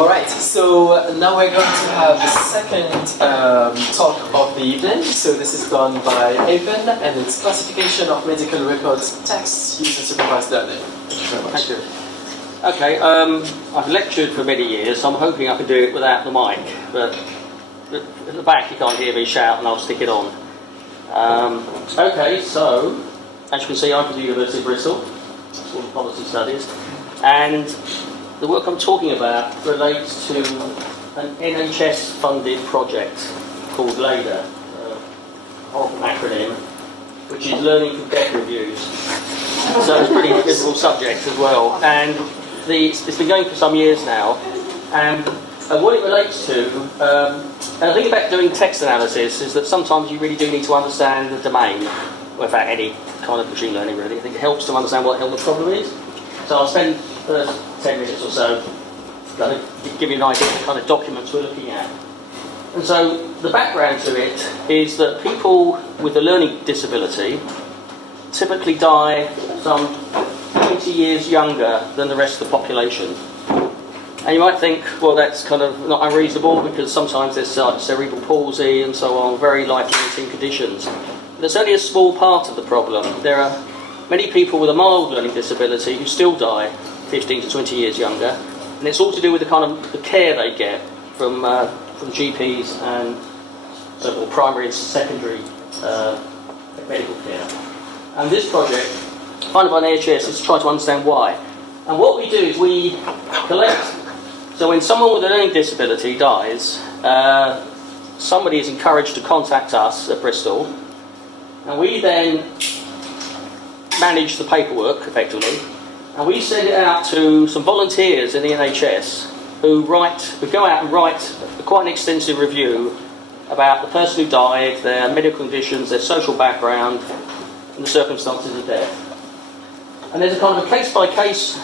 Alright, so now we're going to have the second talk of the evening. So this is done by Avon, and it's classification of medical records texts using supervised learning. Thank you very much. Thank you. Okay, I've lectured for many years, so I'm hoping I can do it without the mic, but at the back you can't hear me shout and I'll stick it on. Okay, so as you can see, I'm from the University of Bristol, School of Policy Studies, and the work I'm talking about relates to an NHS-funded project called LADA, a horrible acronym, which is Learning from Death Reviews. So it's a pretty difficult subject as well, and it's been going for some years now, and what it relates to, and the thing about doing text analysis is that sometimes you really do need to understand the domain without any kind of machine learning really. I think it helps to understand what the hell the problem is. So I'll spend the first 10 minutes or so kind of give you an idea of the kind of documents we're looking at. And so the background to it is that people with a learning disability typically die some 20 years younger than the rest of the population. And you might think, well, that's kind of not unreasonable because sometimes there's cerebral palsy and so on, very life-limiting conditions. But it's only a small part of the problem. There are many people with a mild learning disability who still die 15 to 20 years younger, and it's all to do with the kind of the care they get from GPs and so-called primary and secondary medical care. And this project, funded by the NHS, is to try to understand why. And what we do is we collect. So when someone with a learning disability dies, somebody is encouraged to contact us at Bristol, and we then manage the paperwork effectively, and we send it out to some volunteers in the NHS who go out and write quite an extensive review about the person who died, their medical conditions, their social background, and the circumstances of death. And there's a kind of a case-by-case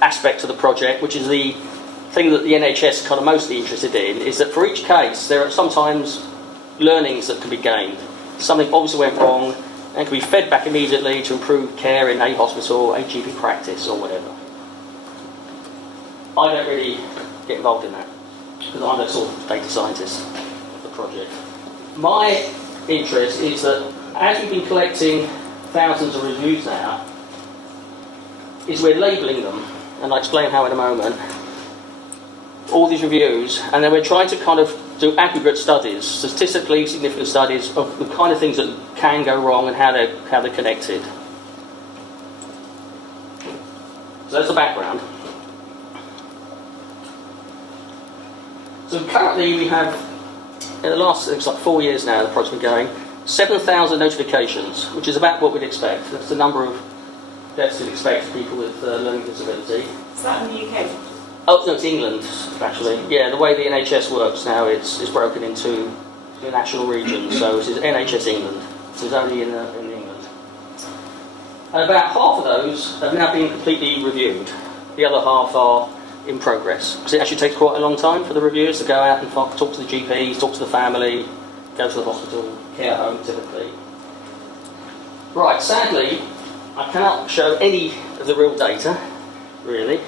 aspect to the project, which is the thing that the NHS is kind of mostly interested in, is that for each case there are sometimes learnings that can be gained. Something obviously went wrong and can be fed back immediately to improve care in a hospital, a GP practice or whatever. I don't really get involved in that because I'm the sort of data scientist of the project. My interest is that as we've been collecting thousands of reviews now, is we're labelling them, and I'll explain how in a moment, all these reviews, and then we're trying to kind of do aggregate studies, statistically significant studies of the kind of things that can go wrong and how they're connected. So that's the background. So currently we have, in the last, it's like 4 years now the project's been going, 7,000 notifications, which is about what we'd expect. That's the number of deaths you'd expect for people with learning disability. Is that in the UK? Oh, no, it's England, actually. Yeah, the way the NHS works now, it's broken into national regions, so this is NHS England. So it's only in England. And about half of those have now been completely reviewed. The other half are in progress. Because it actually takes quite a long time for the reviewers to go out and talk to the GPs, talk to the family, go to the hospital, care home, typically. Right, sadly, I cannot show any of the real data, really,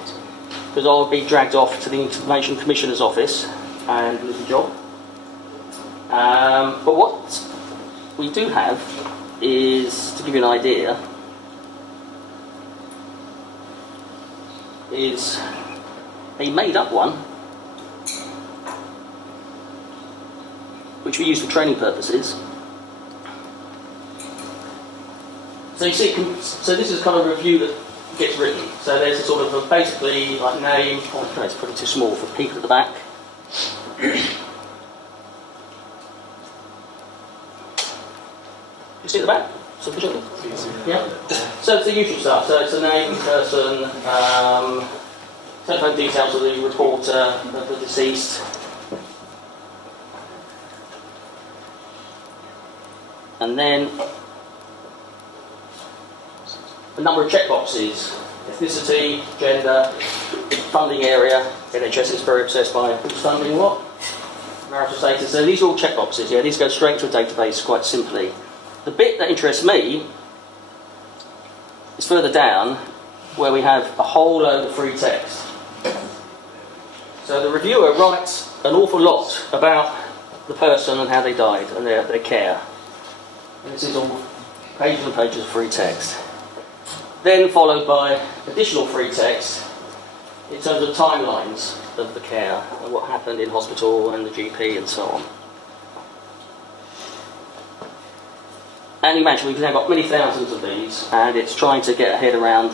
because I'll be dragged off to the Information Commissioner's office and lose the job. But what we do have is, to give you an idea, is a made-up one, which we use for training purposes. So you see, so this is kind of a review that gets written. So there's a sort of a basically like name. Oh, no, it's probably too small for people at the back. You see at the back? Sufficiently? Yeah. So it's the usual stuff. So it's the name, person, telephone details of the reporter, of the deceased. And then a number of checkboxes: ethnicity, gender, funding area. NHS is very obsessed by who's funding what, marital status. So these are all checkboxes. Yeah, these go straight to a database quite simply. The bit that interests me is further down, where we have a whole load of free text. So the reviewer writes an awful lot about the person and how they died and their care. And this is all pages and pages of free text. Then followed by additional free text in terms of timelines of the care and what happened in hospital and the GP and so on. And you imagine we've now got many thousands of these, and it's trying to get a head around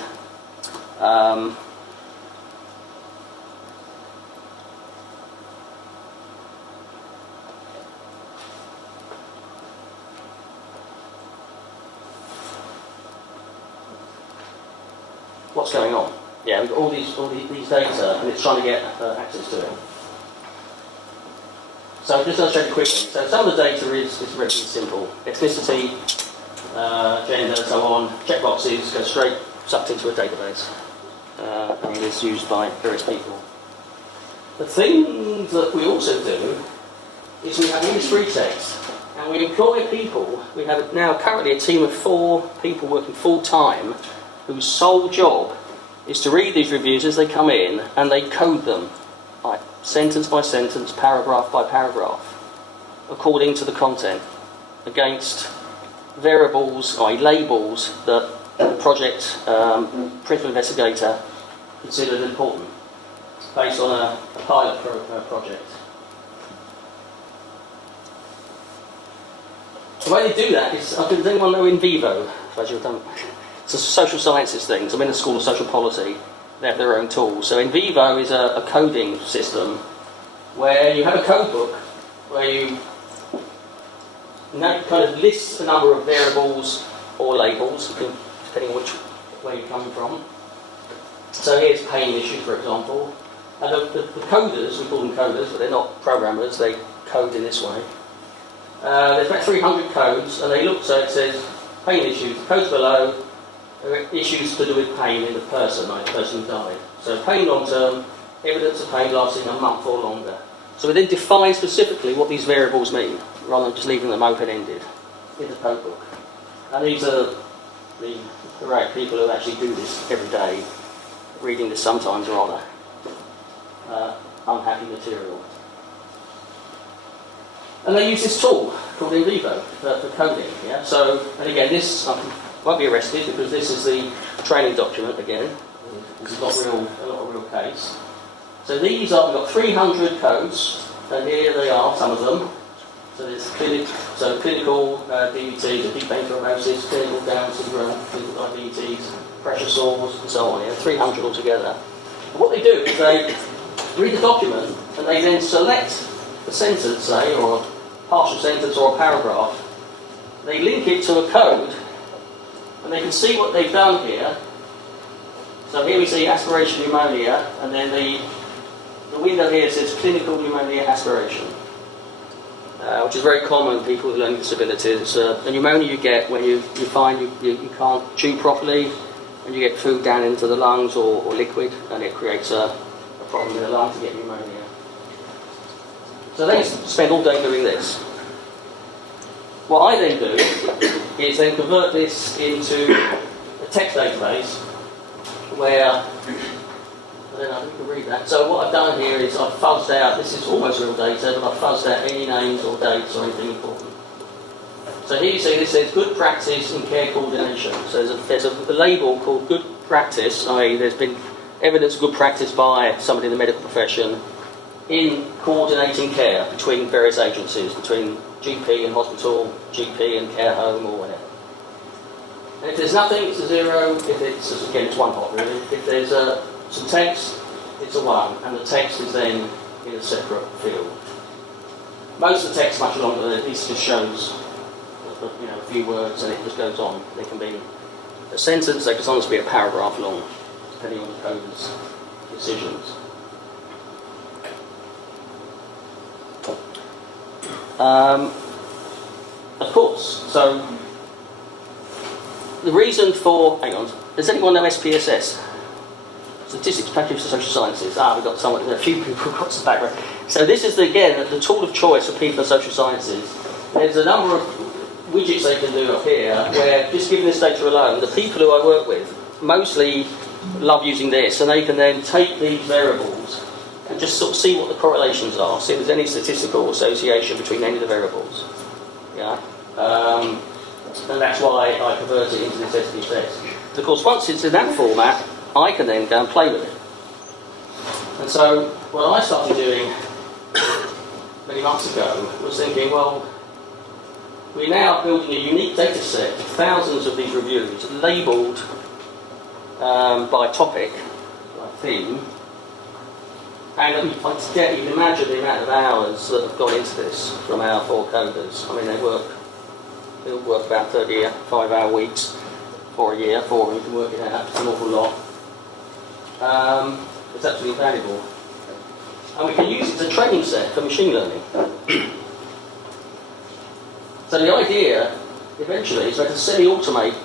what's going on. Yeah, we've got all these data, and it's trying to get access to it. So just to show you quickly. So some of the data is relatively simple. Ethnicity, gender, so on. Checkboxes go straight sucked into a database, and it's used by various people. The thing that we also do is we have use free text, and we employ people. We have now currently a team of 4 people working full time, whose sole job is to read these reviews as they come in, and they code them, like sentence by sentence, paragraph by paragraph, according to the content, against variables, or labels that the project principal investigator considered important, based on a pilot project. The way they do that is, does anyone know in vivo? It's a social sciences things. I'm in the School of Social Policy. They have their own tools. So in vivo is a coding system where you have a code book where you kind of list a number of variables or labels, depending on where you're coming from. So here's pain issue, for example. And the coders, we call them coders, but they're not programmers, they code in this way. There's about 300 codes, and they look, so it says pain issues. The codes below are issues to do with pain in the person, like the person who died. So pain long term, evidence of pain lasting a month or longer. So we then define specifically what these variables mean, rather than just leaving them open-ended in the code book. And these are the right people who actually do this every day, reading this sometimes rather unhappy material. And they use this tool called in vivo for coding. Yeah? So, and again, this won't be arrested because this is the training document again. This is not a real case. So these are, we've got 300 codes, and here they are, some of them. So there's clinical DVTs, deep vein thrombosis, clinical Down syndrome, clinical diabetes, pressure sores, and so on. Yeah, 300 altogether. And what they do is they read the document, and they then select a sentence, say, or a partial sentence or a paragraph. They link it to a code, and they can see what they've done here. So here we see aspiration pneumonia, and then the window here says clinical pneumonia aspiration, which is very common in people with learning disabilities. It's the pneumonia you get when you find you can't chew properly, and you get food down into the lungs or liquid, and it creates a problem in the lung to get pneumonia. So they spend all day doing this. What I then do is then convert this into a text database where, I don't know if you can read that. So what I've done here is I've fuzzed out, this is almost real data, but I've fuzzed out any names or dates or anything important. So here you see this says good practice in care coordination. So there's a label called good practice, i.e. there's been evidence of good practice by somebody in the medical profession in coordinating care between various agencies, between GP and hospital, GP and care home or whatever. And if there's nothing, it's a 0. If it's, again, it's 1 hot really. If there's some text, it's a 1, and the text is then in a separate field. Most of the text is much longer. This just shows a few words, and it just goes on. They can be a sentence, they can sometimes be a paragraph long, depending on the coder's decisions. Of course, so the reason for, hang on, does anyone know SPSS? Statistics, Package for Social Sciences. We've got someone, a few people who've got some background. So this is, again, the tool of choice for people in social sciences. There's a number of widgets they can do up here where, just given this data alone, the people who I work with mostly love using this, and they can then take these variables and just sort of see what the correlations are, see if there's any statistical association between any of the variables. Yeah, and that's why I convert it into this SPSS. Of course, once it's in that format, I can then go and play with it. And so, what I started doing many months ago was thinking, well, we're now building a unique data set of thousands of these reviews, labelled by topic, by theme, and you can imagine the amount of hours that have gone into this from our 4 coders. I mean, they all work about 35-hour weeks for a year, 4, you can work it out, it's an awful lot. It's absolutely valuable. And we can use it as a training set for machine learning. So the idea, eventually, is to semi-automate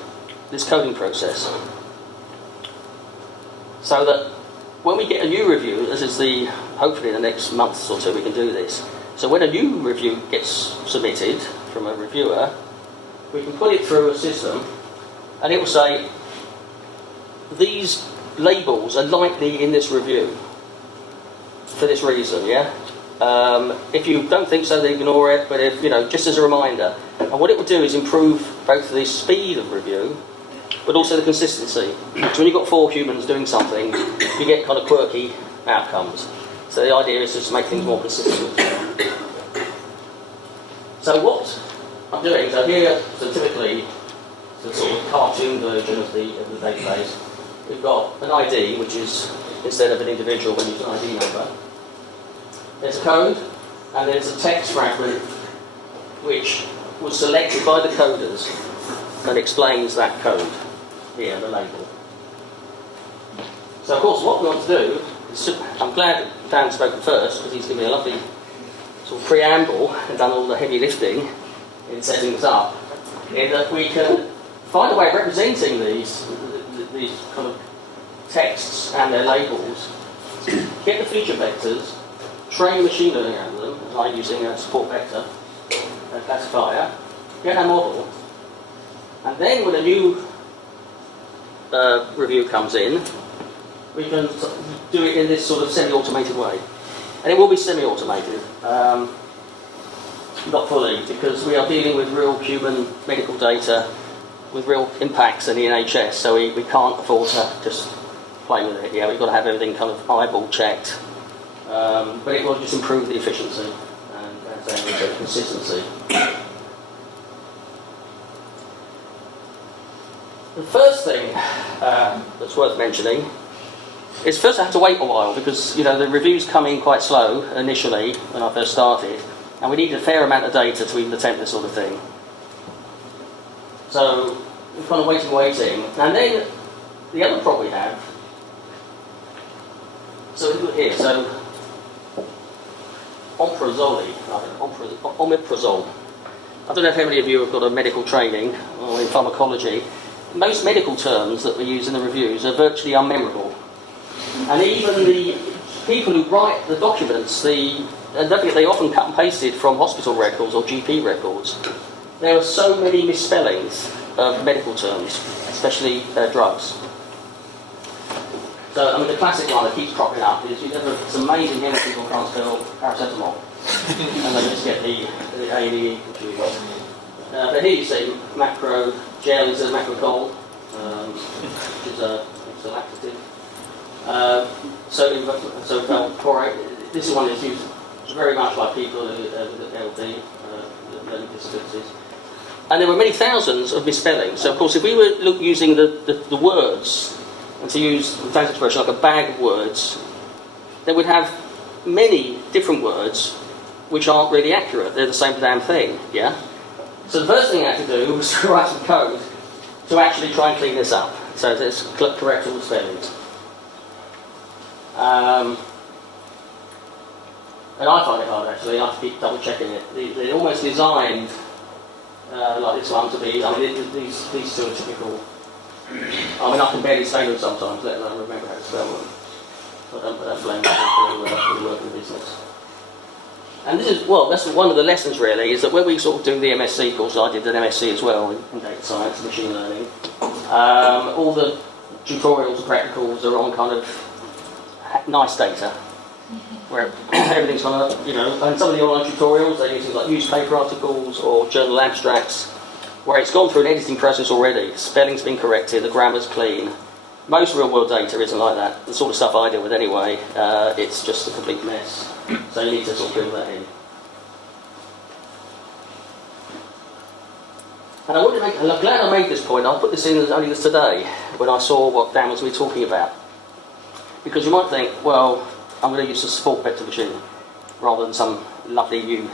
this coding process. So that when we get a new review, this is hopefully in the next month or 2 we can do this. So when a new review gets submitted from a reviewer, we can put it through a system and it will say, these labels are likely in this review for this reason, yeah? If you don't think so, then ignore it, but if, just as a reminder. And what it will do is improve both the speed of review, but also the consistency. So when you've got 4 humans doing something, you get kind of quirky outcomes. So the idea is just to make things more consistent. So what I'm doing, so here, so typically, the sort of cartoon version of the database, we've got an ID, which is, instead of an individual, we use an ID number. There's a code, and there's a text fragment, which was selected by the coders and explains that code. Here, the label. So, of course, what we want to do is, I'm glad Dan spoke first, because he's given me a lovely sort of preamble and done all the heavy lifting in setting this up, in that we can find a way of representing these kind of texts and their labels, get the feature vectors, train machine learning algorithm, as I'm using a support vector, a classifier, get our model, and then when a new review comes in, we can do it in this sort of semi-automated way. And it will be semi-automated, not fully, because we are dealing with real human medical data with real impacts in the NHS, so we can't afford to just play with it. Yeah, we've got to have everything kind of eyeball checked, but it will just improve the efficiency and the consistency. The first thing that's worth mentioning is first I have to wait a while because the reviews come in quite slow initially when I first started, and we need a fair amount of data to even attempt this sort of thing. So we're kind of waiting, and then the other problem we have. So here, omeprazole. I don't know how many of you have got a medical training or in pharmacology. Most medical terms that we use in the reviews are virtually unmemorable. And even the people who write the documents, they often cut and pasted from hospital records or GP records. There are so many misspellings of medical terms, especially drugs. So, the classic one that keeps cropping up is it's amazing how many people can't spell paracetamol. And they just get the A and E confused. But here you see macro gel instead of macrocol, which is a laxative. So valproate. This is one that's used very much by people with LD, learning disabilities. And there were many thousands of misspellings. So of course, if we were using the words, and to use the fancy expression like a bag of words, then we'd have many different words which aren't really accurate. They're the same damn thing, yeah? So the first thing I had to do was to write some code to actually try and clean this up. So let's correct all the spellings. And I find it hard actually, I have to keep double checking it. They're almost designed like this one to be, these two are typical. I can barely say them sometimes, let alone remember how to spell them. I don't blame people who work in business. And this is, that's one of the lessons really, is that when we sort of do the MSc course, I did an MSc as well in data science and machine learning, all the tutorials and practicals are on kind of nice data. where everything's kind of, and some of the online tutorials, they use things like newspaper articles or journal abstracts, where it's gone through an editing process already, spelling's been corrected, the grammar's clean. Most real-world data isn't like that. The sort of stuff I deal with anyway, it's just a complete mess. So you need to sort of build that in. And I'm glad I made this point. I put this in only today, when I saw what Dan was talking about. Because you might think, well, I'm going to use a support vector machine, rather than some lovely new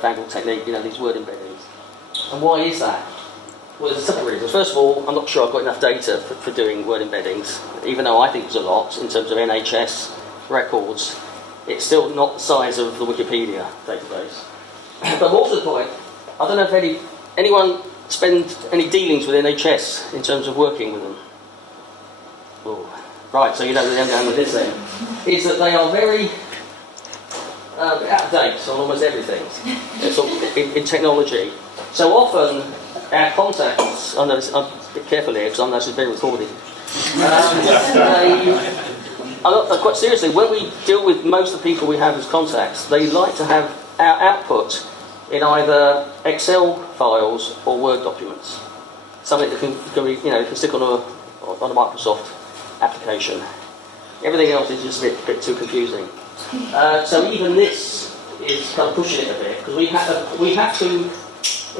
fangled technique, these word embeddings. And why is that? Well, there's a couple of reasons. First of all, I'm not sure I've got enough data for doing word embeddings. Even though I think there's a lot in terms of NHS records, it's still not the size of the Wikipedia database. But more to the point, I don't know if anyone spend any dealings with NHS in terms of working with them. Oh. Right, so you know where I'm going with this then. Is that they are very out of date on almost everything sort of in technology. So often our contacts, I'm a bit careful here because I know this is being recorded. Quite seriously, when we deal with most of the people we have as contacts, they like to have our output in either Excel files or Word documents. Something that can be, can stick on a Microsoft application. Everything else is just a bit too confusing. So even this is kind of pushing it a bit, because we have to,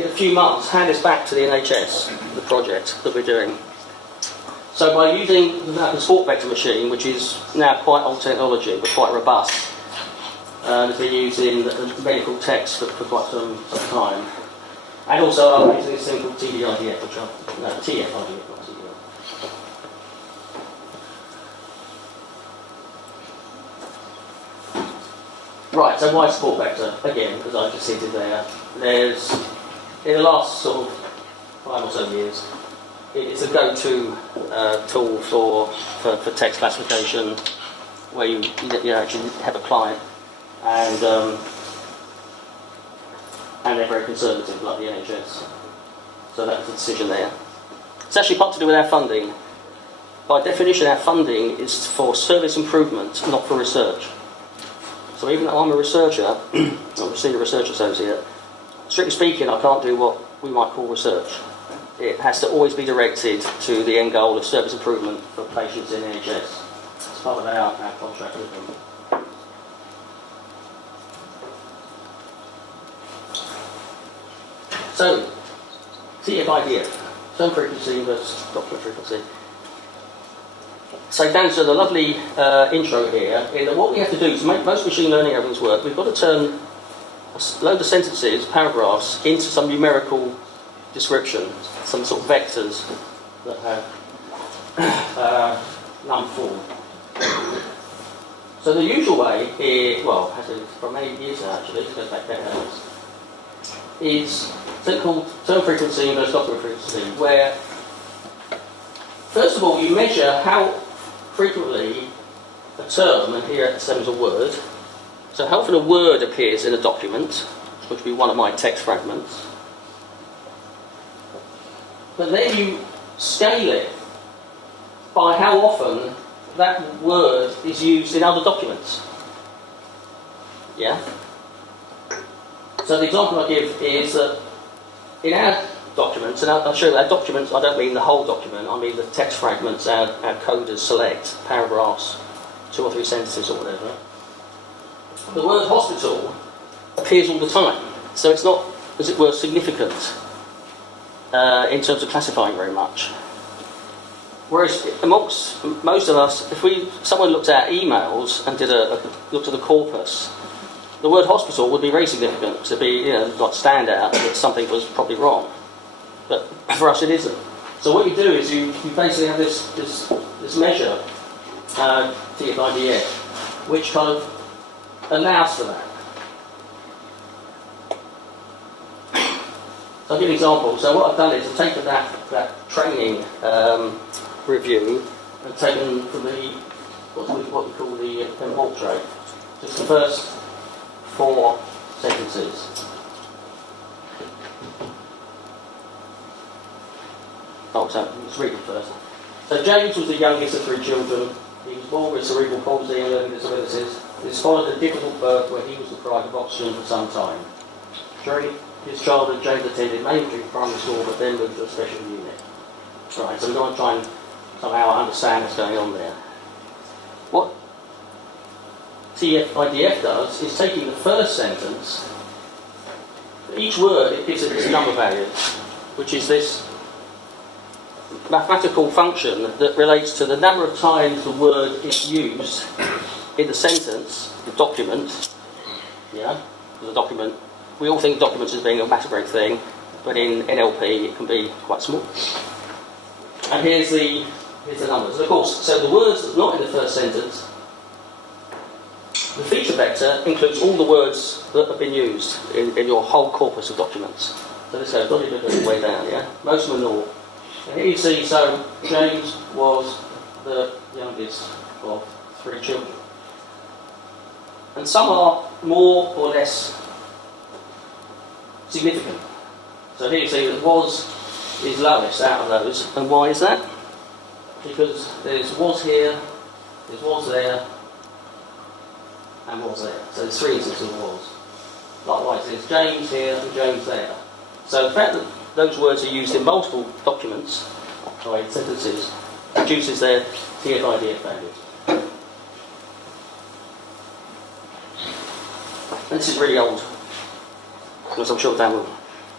in a few months, hand this back to the NHS, the project that we're doing. So by using the support vector machine, which is now quite old technology, but quite robust, it's been used in medical text for quite some time. And also I'm using this thing called TDIDF, which TFIDF, not TDIDF. Right, so why support vector? Again, as I just hinted there, there's, in the last sort of 5 or so years, it's a go-to tool for text classification, where you actually have a client and they're very conservative, like the NHS. So that's the decision there. It's actually part to do with our funding. By definition, our funding is for service improvement, not for research. So even though I'm a researcher, I'm a senior research associate, strictly speaking, I can't do what we might call research. It has to always be directed to the end goal of service improvement for patients in NHS. It's part of our contract with them. So, TF-IDF, term frequency versus document frequency. So Dan's done a lovely intro here, in that what we have to do to make most machine learning algorithms work, we've got to turn a load of sentences, paragraphs, into some numerical description, some sort of vectors that have num form. So the usual way, has been for many years now actually, this goes back decades, is something called term frequency versus document frequency, where first of all you measure how frequently a term, and here the term is a word, so how often a word appears in a document, which would be one of my text fragments, but then you scale it by how often that word is used in other documents. Yeah? So the example I give is that in our documents, and I'll show you our documents, I don't mean the whole document, I mean the text fragments our coders select, paragraphs, 2 or 3 sentences or whatever. The word hospital appears all the time, so it's not, as it were, significant in terms of classifying very much. Whereas amongst most of us, if someone looked at emails and looked at the corpus, the word hospital would be very significant, to be like stand out that something was probably wrong. But for us it isn't. So what you do is you basically have this measure, TF-IDF, which kind of allows for that. So I'll give you an example. So what I've done is I've taken that training review and taken from what we call the import trait, just the first 4 sentences. Oh, so let's read it first. So James was the youngest of 3 children. He was born with cerebral palsy and learning disabilities. This followed a difficult birth where he was deprived of oxygen for some time. During his childhood, James attended mainstream primary school but then moved to a special unit. Right, so we're going to try and somehow understand what's going on there. What TF-IDF does is taking the first sentence, each word it gives it its number value, which is this mathematical function that relates to the number of times the word is used in the sentence, the document. Yeah, the document. We all think of documents as being a massive great thing, but in NLP it can be quite small. And here's the numbers. And of course, so the words that's not in the first sentence, the feature vector includes all the words that have been used in your whole corpus of documents. So this goes way down, yeah? Most of them are naught. And here you see, so James was the youngest of 3 children. And some are more or less significant. So here you see that was is lowest out of those. And why is that? Because there's was here, there's was there, and was there. So there's 3 instances of was. Likewise, there's James here and James there. So the fact that those words are used in multiple documents, or in sentences, reduces their TF-IDF values. And this is really old, as I'm sure Dan will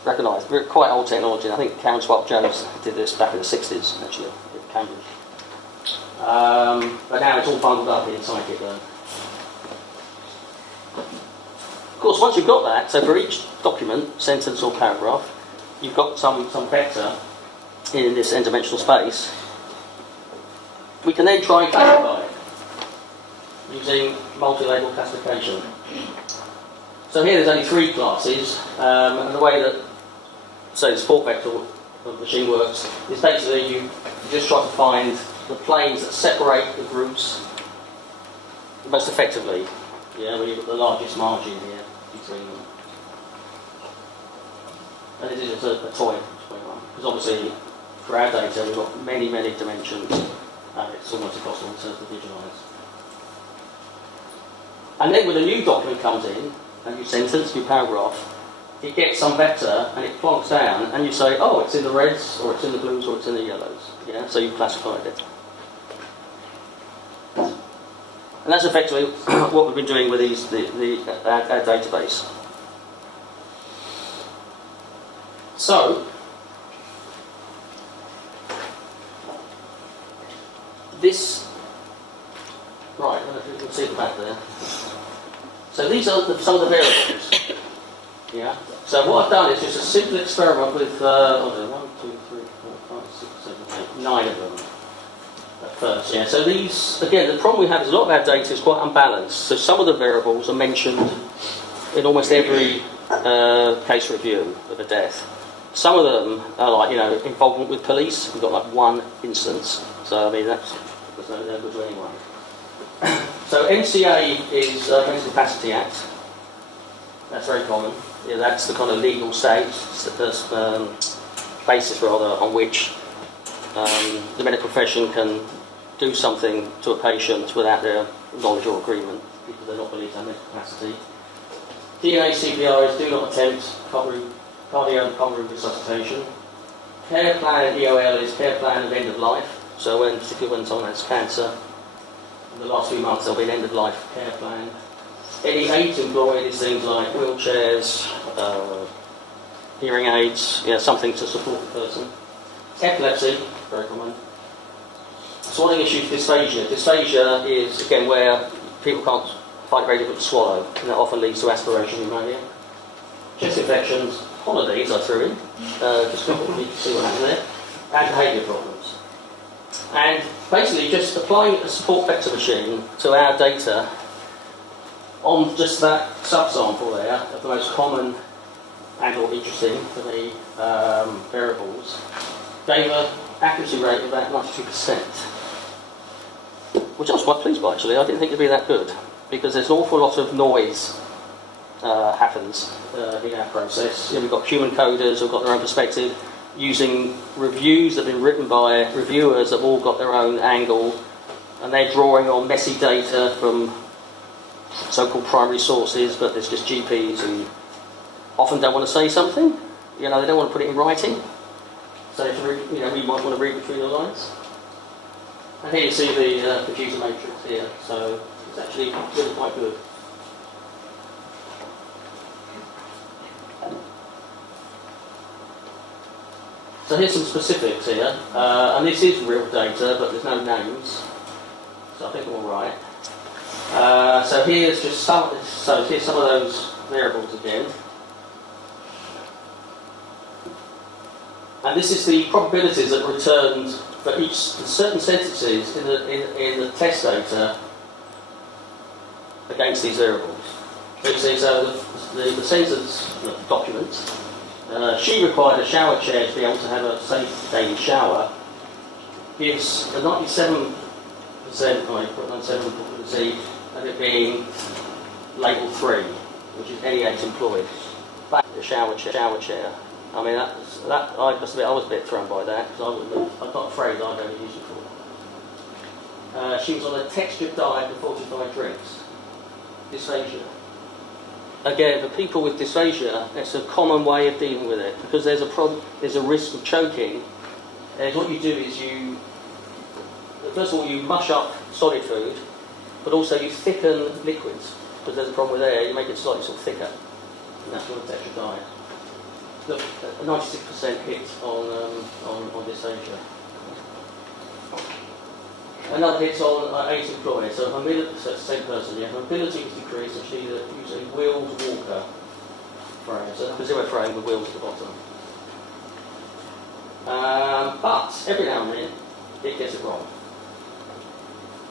recognise. Quite old technology. I think Karen Swap Jones did this back in the 60s, actually, at Cambridge. But now it's all bundled up in scikit-learn. Of course, once you've got that, so for each document, sentence or paragraph, you've got some vector in this n-dimensional space. We can then try and classify it using multi-label classification. So here there's only 3 classes, and the way that, say, the support vector machine works is basically you just try to find the planes that separate the groups most effectively. Yeah, where you've got the largest margin here between them. And this is just a toy, because obviously for our data we've got many, many dimensions, and it's almost impossible to visualise. And then when a new document comes in, a new sentence, new paragraph, it gets some vector and it plonks down, and you say, oh, it's in the reds, or it's in the blues, or it's in the yellows. Yeah, so you've classified it. And that's effectively what we've been doing with our database. So, this, right, I don't know if you can see the back there. So these are some of the variables. Yeah. So what I've done is just a simple experiment with, 9 of them at first. Yeah. So these, again, the problem we have is a lot of our data is quite unbalanced. So some of the variables are mentioned in almost every case review of a death. Some of them are like, involvement with police. We've got like 1 instance. So I mean, that's no good to anyone. So MCA is Mental Capacity Act. That's very common. Yeah, that's the kind of legal basis rather on which the medical profession can do something to a patient without their knowledge or agreement because they're not believed to have mental capacity. DNA CPR is do not attempt cardiopulmonary resuscitation. Care plan EOL is care plan of end of life. So particularly when someone has cancer, in the last few months there'll be an end of life care plan. Any aids employed is things like wheelchairs, hearing aids, something to support the person. Epilepsy, very common. Swallowing issues, dysphagia. Dysphagia is, again, where people can't find it very difficult to swallow, and that often leads to aspiration pneumonia. Chest infections, holidays I threw in, just to see what happened there, and behaviour problems. And basically just applying a support vector machine to our data on just that subsample there of the most common and or interesting for me variables gave an accuracy rate of about 92%, which I was quite pleased by actually. I didn't think it'd be that good because there's an awful lot of noise happens in our process. We've got human coders who've got their own perspective, using reviews that have been written by reviewers that have all got their own angle, and they're drawing on messy data from so-called primary sources, but there's just GPs who often don't want to say something. You know, they don't want to put it in writing. So if you know, we might want to read between the lines. And here you see the computer matrix here, so it's actually really quite good. So here's some specifics here, and this is real data, but there's no names, so I think I'm all right. So here's just here's some of those variables again, and this is the probabilities that are returned for each certain sentences in the test data against these variables. So you see, so the sentence document. She required a shower chair to be able to have a safe daily shower. Gives a 97%, I put 97 probability of it being label 3, which is any ex-employed. Back to the shower chair. I mean, I must admit, I was a bit thrown by that because I'm not afraid I'd only used it for. She was on a textured diet and 45 drinks. Dysphagia. Again, for people with dysphagia, it's a common way of dealing with it because there's a risk of choking. And what you do is first of all, you mush up solid food, but also you thicken liquids because there's a problem with air. You make it slightly sort of thicker, and that's what a textured diet. Look, a 96% hit on dysphagia. Another hit's on 8 employees, so it's the same person, yeah. Mobility was decreased, and she used a wheeled walker frame, so a 0 frame with wheels at the bottom. But every now and then, it gets it wrong.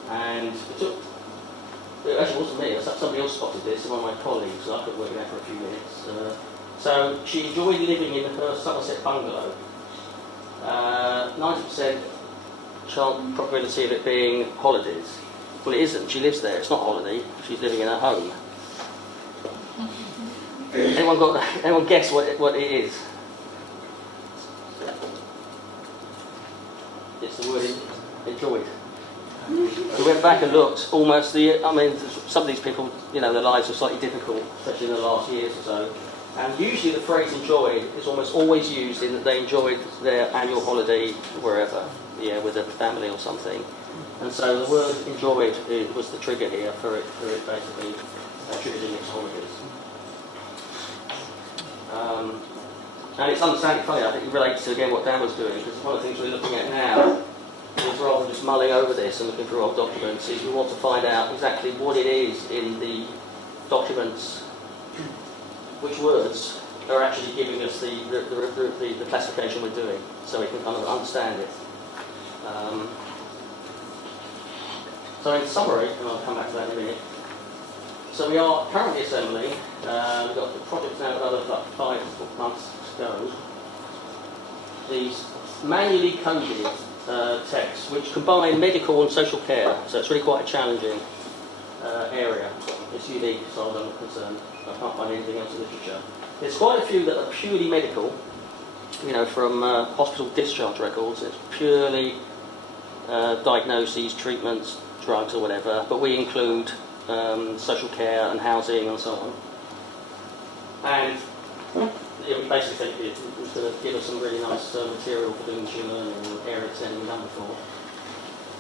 And it actually wasn't me, somebody else spotted this, one of my colleagues, so I couldn't work it out for a few minutes. So she enjoyed living in her Somerset bungalow. 90% probability of it being holidays. Well, it isn't. She lives there. It's not holiday. She's living in her home. Anyone guess what it is? It's the word enjoyed. We went back and looked. Some of these people, you know, their lives are slightly difficult, especially in the last years or so. And usually the phrase enjoyed is almost always used in that they enjoyed their annual holiday wherever. Yeah, with a family or something. And so the word enjoyed was the trigger here for it basically attributing its holidays. And it's understandably funny, I think it relates to again what Dan was doing, because one of the things we're looking at now is rather than just mulling over this and looking through our documents, is we want to find out exactly what it is in the documents, which words are actually giving us the classification we're doing, so we can kind of understand it. So in summary, and I'll come back to that in a minute, so we are currently assembling, we've got the project now another 5 months to go, these manually coded texts which combine medical and social care, so it's really quite a challenging area. It's unique as far as I'm concerned. I can't find anything else in literature. There's quite a few that are purely medical, you know, from hospital discharge records. It's purely diagnoses, treatments, drugs or whatever, but we include social care and housing and so on. And we basically think it's going to give us some really nice material for doing machine learning and area extending we've done before.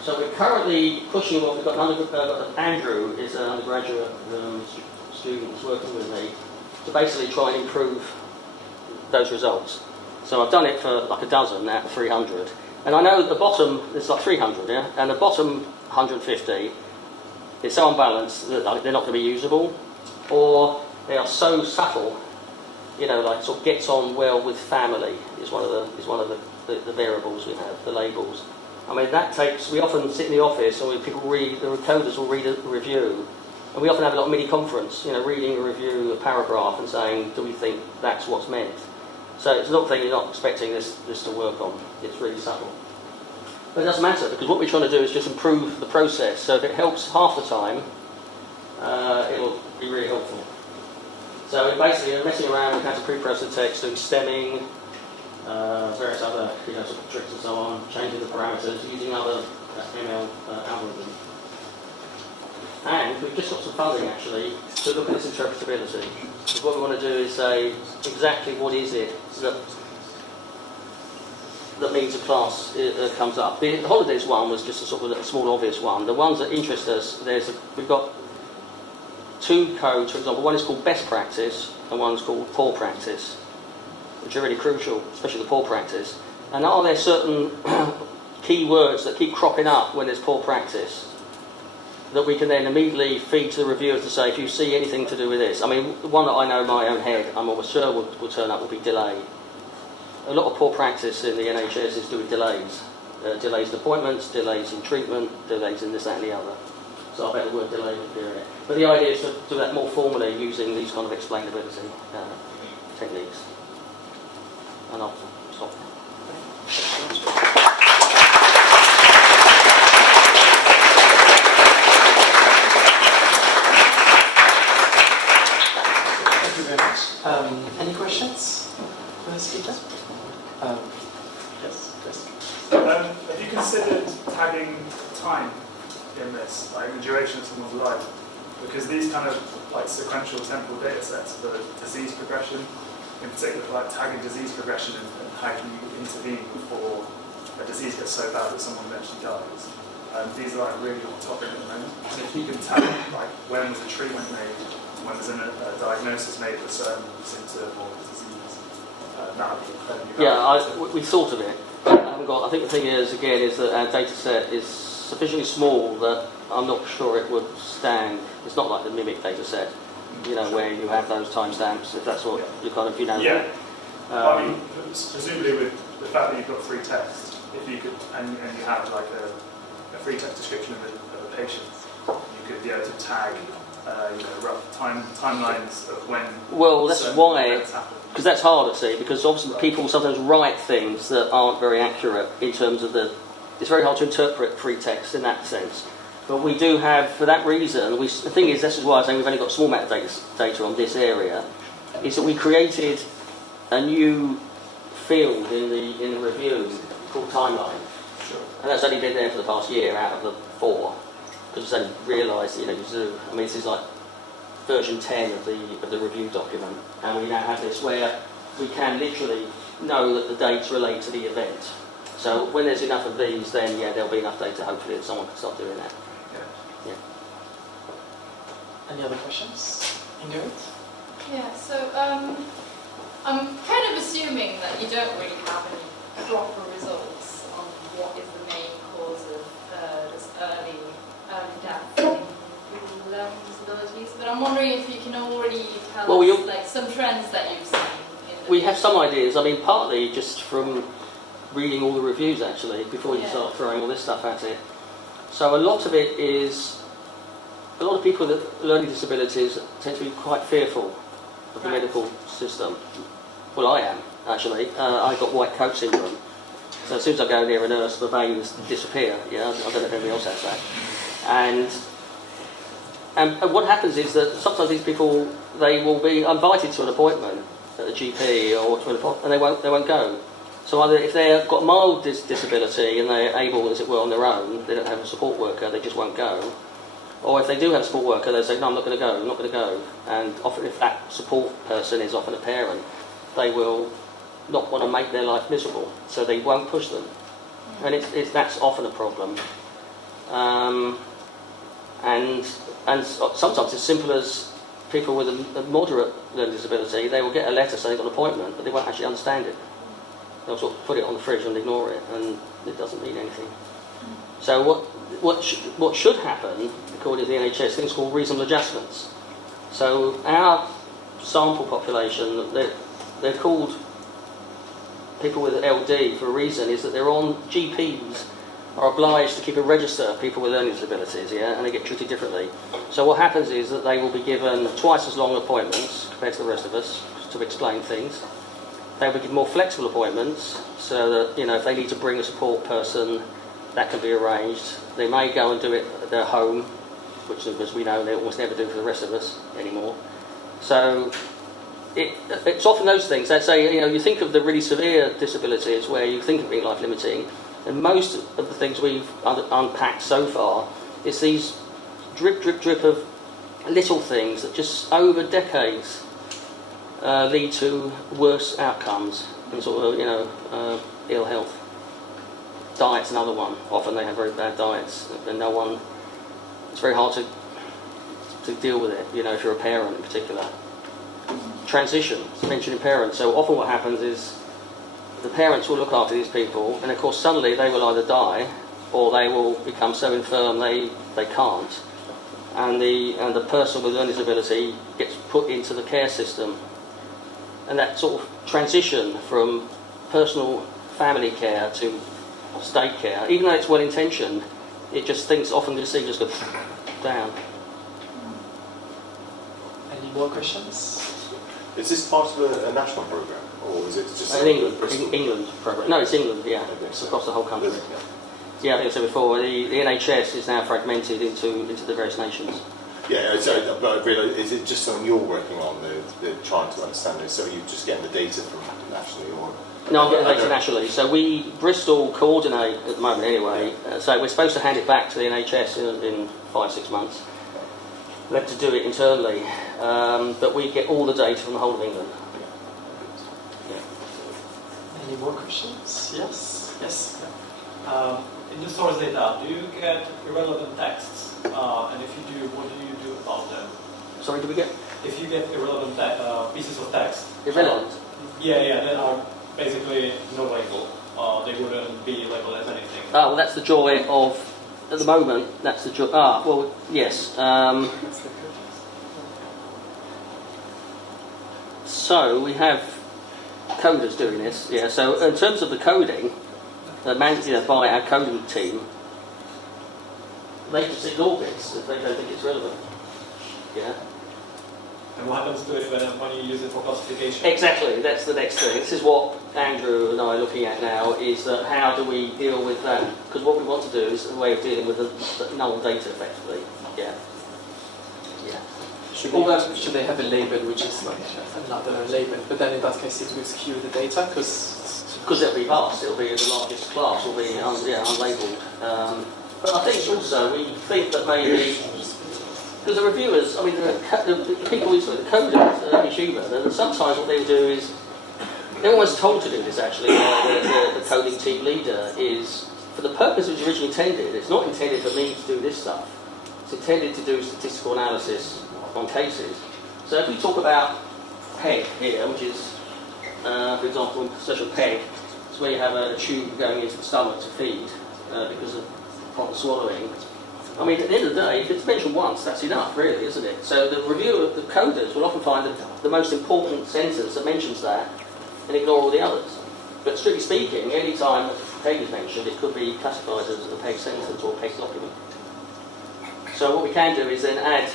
So we're currently pushing what we've got. Andrew is an undergraduate student who's working with me to basically try and improve those results. So I've done it for like a dozen out of 300. And I know at the bottom, it's like 300, yeah? And the bottom 150, it's so unbalanced that they're not going to be usable, or they are so subtle, you know, like sort of gets on well with family is one of the variables we have, the labels. I mean, that takes, we often sit in the office and people read, the coders will read a review, and we often have a lot of mini-conference, you know, reading a review, a paragraph and saying, do we think that's what's meant? So it's not thing you're not expecting this to work on. It's really subtle. But it doesn't matter, because what we're trying to do is just improve the process. So if it helps half the time, it'll be really helpful. So we're basically messing around with how to pre-process text, doing stemming, various other sort of tricks and so on, changing the parameters, using other ML algorithms. And we've just got some funding actually to look at this interpretability. So what we want to do is say exactly what is it that means a class comes up. The holidays one was just a sort of a small obvious one. The ones that interest us, we've got two codes, for example. One is called best practice and one's called poor practice, which are really crucial, especially the poor practice. And are there certain key words that keep cropping up when there's poor practice that we can then immediately feed to the reviewers to say, if you see anything to do with this? I mean, the one that I know in my own head, I'm almost sure will turn up will be delay. A lot of poor practice in the NHS is doing delays. Delays in appointments, delays in treatment, delays in this, that and the other. So I bet the word delay would appear in it. But the idea is to do that more formally using these kind of explainability techniques. And I'll stop. Thank you very much. Any questions for the speaker? Yes, Chris. Have you considered tagging time in this, like the duration of someone's life? Because these kind of like sequential temporal data sets for disease progression, in particular like tagging disease progression and how can you intervene before a disease gets so bad that someone eventually dies. These are like really hot topic at the moment. And if you can tag like when was a treatment made, when was a diagnosis made for a certain symptom or disease, that would be incredibly valuable. We thought of it. I think the thing is, again, is that our data set is sufficiently small that I'm not sure it would stand. It's not like the mimic data set, where you have those timestamps, if that's what you kind of, Yeah. I mean, presumably with the fact that you've got free text, if you could, and you have like a free text description of a patient, you could be able to tag, rough timelines of when. Well, that's why. Happen. Because that's harder, see, because obviously people sometimes write things that aren't very accurate in terms of it's very hard to interpret free text in that sense. But we do have, for that reason, the thing is, this is why I say we've only got small amount of data on this area, is that we created a new field in the review called timeline. Sure. And that's only been there for the past year out of the 4, because it's only realised, this is like version 10 of the review document, and we now have this where we can literally know that the dates relate to the event. So when there's enough of these, then there'll be enough data hopefully that someone can start doing that. Yeah. Any other questions? Ingrid? Yeah, so I'm kind of assuming that you don't really have any proper results on what is the main cause of this early death in learning disabilities, but I'm wondering if you can already tell us like some trends that you've seen. We have some ideas. I mean, partly just from reading all the reviews actually before you start throwing all this stuff at it. So a lot of it is, a lot of people with learning disabilities tend to be quite fearful of the medical system. Well, I am actually. I got white coat syndrome. So as soon as I go near a nurse, the veins disappear. I don't know if anybody else has that. And what happens is that sometimes these people, they will be invited to an appointment at a GP or to an, and they won't go. So either if they've got mild disability and they're able, as it were, on their own, they don't have a support worker, they just won't go. Or if they do have a support worker, they say, no, I'm not going to go, I'm not going to go. And often if that support person is often a parent, they will not want to make their life miserable, so they won't push them. And that's often a problem. And sometimes as simple as people with a moderate learning disability, they will get a letter saying they've got an appointment, but they won't actually understand it. They'll sort of put it on the fridge and ignore it, and it doesn't mean anything. So what should happen, according to the NHS, things called reasonable adjustments. So our sample population, they're called people with LD for a reason, is that they're on, GPs are obliged to keep a register of people with learning disabilities, and they get treated differently. So what happens is that they will be given twice as long appointments compared to the rest of us to explain things. They'll be given more flexible appointments, so that if they need to bring a support person, that can be arranged. They may go and do it at their home, which, as we know, they almost never do for the rest of us anymore. So it's often those things. They say, you think of the really severe disabilities where you think of being life-limiting, and most of the things we've unpacked so far is these drip, drip, drip of little things that just over decades lead to worse outcomes and sort of, ill health. Diet's another one. Often they have very bad diets, and it's very hard to deal with it, if you're a parent in particular. Transition, mentioning parents. So often what happens is the parents will look after these people, and of course suddenly they will either die or they will become so infirm they can't. And the person with learning disability gets put into the care system. And that sort of transition from personal family care to state care, even though it's well intentioned, often the see just go down. Any more questions? Is this part of a national programme, or is it just England programme? No, it's England. Yeah, it's across the whole country. Yeah, I think I said before, the NHS is now fragmented into the various nations. Yeah, but I realise, is it just something you're working on, the trying to understand this, so you're just getting the data from nationally, or? No, I'm getting data nationally. So Bristol coordinate at the moment anyway, so we're supposed to hand it back to the NHS in 5-6 months. We have to do it internally, but we get all the data from the whole of England. Yeah. Any more questions? Yes? Yes? In the source data, do you get irrelevant texts? And if you do, what do you do about them? Sorry, do we get? If you get irrelevant pieces of text. Irrelevant? That are basically no label. They wouldn't be labeled as anything. Well, that's the joy of, at the moment, that's the joy. Well, yes. So we have coders doing this, yeah. So in terms of the coding, managed by our coding team, they just ignore bits if they don't think it's relevant. Yeah. And what happens to it when you use it for classification? Exactly, that's the next thing. This is what Andrew and I are looking at now, is that how do we deal with that? Because what we want to do is a way of dealing with the null data effectively. Yeah. Yeah. Should they have a label which is like another label, but then in that case it will skew the data because it'll be vast, it'll be the largest class, will be unlabelled. But I think also we think that maybe, because the reviewers, the people who the coders, human, and sometimes what they do is, they're almost told to do this actually, the coding team leader is, for the purpose it was originally intended, it's not intended for me to do this stuff, it's intended to do statistical analysis on cases. So if we talk about PEG here, which is, for example, social PEG, it's where you have a tube going into the stomach to feed because of proper swallowing. At the end of the day, if it's mentioned once, that's enough, really, isn't it? So the reviewer, the coders, will often find the most important sentence that mentions that and ignore all the others. But strictly speaking, any time PEG is mentioned, it could be classified as a PEG sentence or a PEG document. So what we can do is then add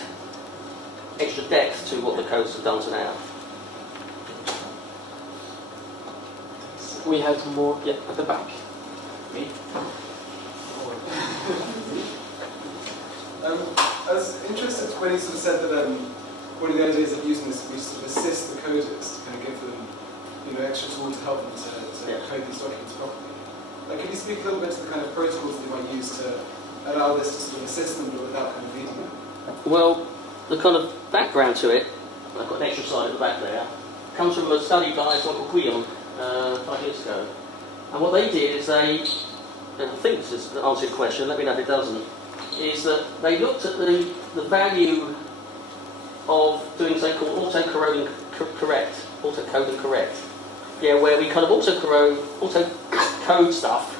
extra depth to what the codes have done to now. we have more at the back. Me? I was interested when you sort of said that one of the ideas of using this is to assist the coders, to kind of give them extra tools to help them to code these documents properly. Could you speak a little bit to the kind of protocols that you might use to allow this to sort of assist them but without kind of leading them? Well, the kind of background to it, I've got an extra slide at the back there, comes from a study by Michael Guillaume 5 years ago. And what they did is I think this is the answer to your question, let me know if it doesn't, is that they looked at the value of doing something called auto-code and correct. Yeah, where we kind of auto-code stuff,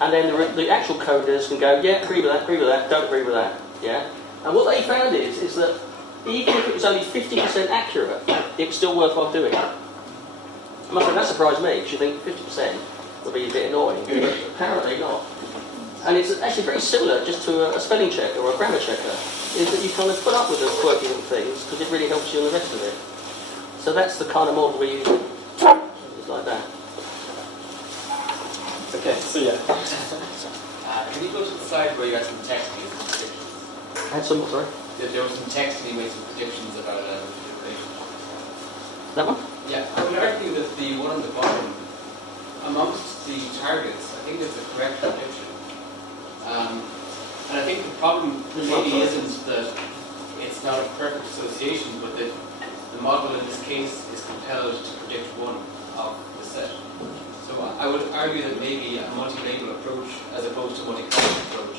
and then the actual coders can go, yeah, agree with that, don't agree with that, yeah? And what they found is that even if it was only 50% accurate, it was still worthwhile doing. I must say, that surprised me, because you think 50% would be a bit annoying, but apparently not. And it's actually very similar just to a spelling checker or a grammar checker, is that you kind of put up with the quirky little things because it really helps you in the rest of it. So that's the kind of model we use. It's like that. Okay, so yeah. Can you go to the slide where you had some text and some predictions? Add some more, sorry. There was some text and you made some predictions about That one? Yeah, I would argue that the one on the bottom, amongst the targets, I think it's a correct prediction. And I think the problem maybe isn't that it's not a perfect association, but that the model in this case is compelled to predict one of the set. So I would argue that maybe a multi-label approach as opposed to a multi-class approach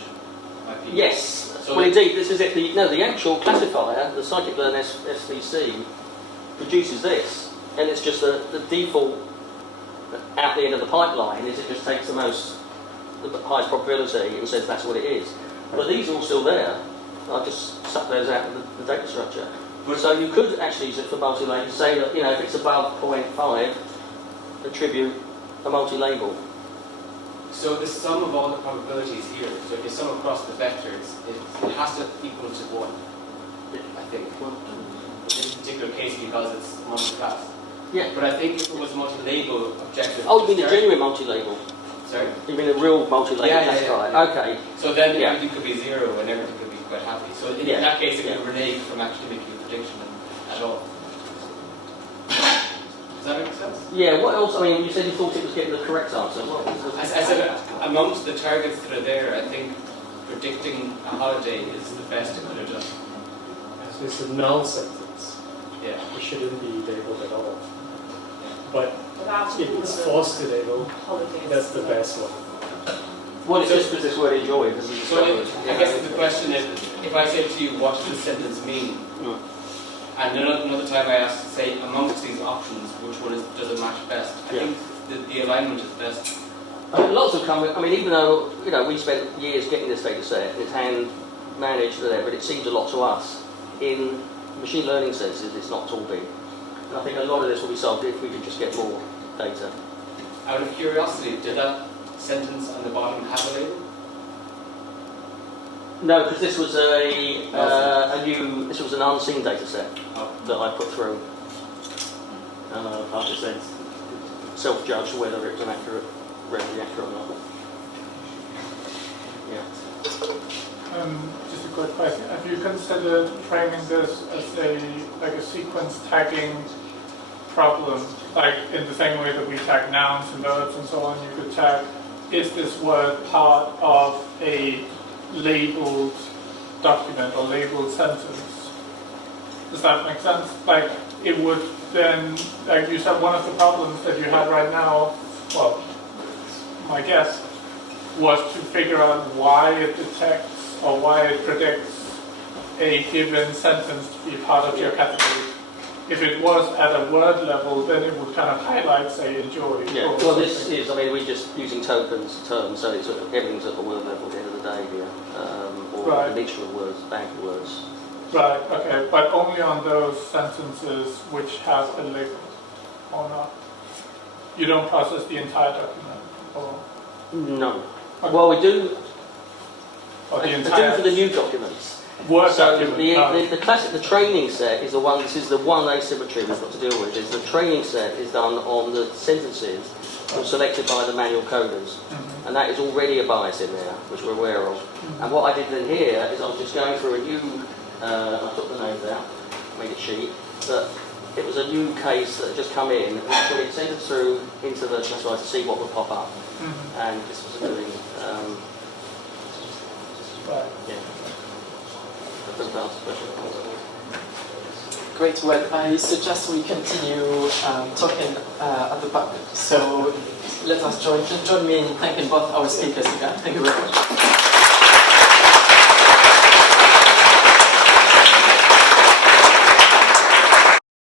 might be... Yes. So Well, indeed, this is actually, no, the actual classifier, the scikit-learn SVC, produces this. And it's just the default at the end of the pipeline is it just takes the highest probability and says that's what it is. But these are all still there. I just suck those out of the data structure. So you could actually use it for multi-label, say that, if it's above 0.5, attribute a multi-label. So the sum of all the probabilities here, so if you sum across the vectors, it has to equal to 1, I think. In this particular case, because it's multi-class. Yeah. But I think if it was multi-label objective... Oh, you mean the genuine multi-label? Sorry? You mean a real multi-label? Yeah, That's yeah, right. yeah. Okay. So then everything could be 0 and everything could be quite happy. So in Yeah. that case, it Yeah. would renege from actually making a prediction at all. Does that make sense? Yeah, what else? I mean, you said you thought it was getting the correct answer. What was As I said, amongst the targets that are there, I think predicting a holiday is the best it could have done. So it's a null sentence. Yeah. It shouldn't be labeled at all. But Without if all it's the forced to label, holidays. that's the best one. Well, it's just because this word enjoy. Because it's So I guess the question is, if I say to you, what does this sentence mean? Mm. And another time I ask, say, amongst these options, which one does it match best? I Yeah. think the alignment is best. I mean, lots of I mean, even though we spent years getting this data set, it's hand managed there, but it seems a lot to us. In machine learning senses, it's not too big. And I think a lot of this will be solved if we could just get more data. Out of curiosity, did that sentence on the bottom have a label? No, because this was this was an unseen data set that I put through. I just then self-judged whether it was an accurate reactor or not. Yeah. Just a quick question. Have you considered framing this as a sequence tagging problem? Like in the same way that we tag nouns and verbs and so on, you could tag, is this word part of a labeled document or labeled sentence? Does that make sense? Like it would then, like you said, one of the problems that you had right now, well, my guess was to figure out why it detects or why it predicts a given sentence to be part of your category. If it was at a word level, then it would kind of highlight, say, enjoy. Yeah. or Well, something. this is, we're just using tokens, terms, so it's everything's at the word level at the end of the day here, or Right. a mixture of words, bank of words. Right, okay, but only on those sentences which have a label, or not? You don't process the entire document, or No. Okay. Well, we do. the I entire do for the new documents. Word So document? the classic, the training set is the one. This is the one asymmetry we've got to deal with. Is the training set is done on the sentences that were selected by the manual coders, and that is already a bias in there, which we're aware of. And what I did then here is I was just going through a new. I took the names out, made it cheap, but it was a new case that had just come in. So it sent it through into the classifier to see what would pop up, and this was a doing. Right. Yeah. That doesn't answer the question. Great. Well, I suggest we continue talking at the back. So let us join me in thanking both our speakers again. Thank you very much.